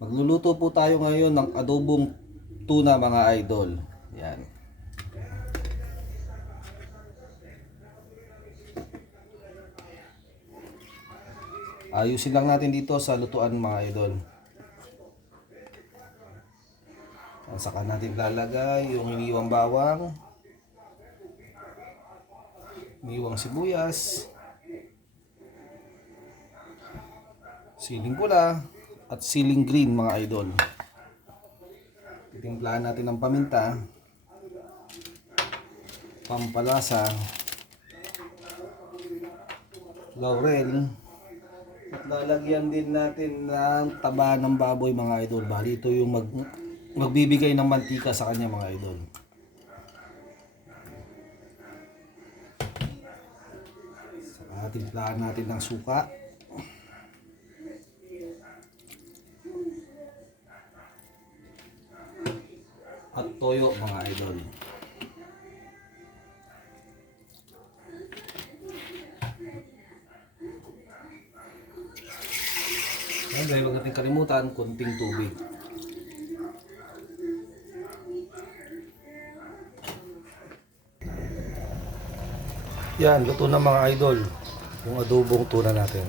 Magluluto po tayo ngayon ng adobong tuna mga idol. Yan. Ayusin lang natin dito sa lutuan mga idol. Saka natin lalagay yung iniwang bawang, iniwang sibuyas, siling pula, at siling green mga idol. Titimplahan natin ng paminta, pampalasa, laurel, at lalagyan din natin ng taba ng baboy mga idol. Bali ito yung magbibigay ng mantika sa kanya mga idol. Saka timplahan natin ng suka. At toyo mga idol. Ayan, dahil huwag natin kalimutan, konting tubig. Yan, luto na mga idol yung adobong tuna natin.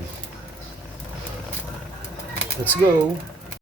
Let's go!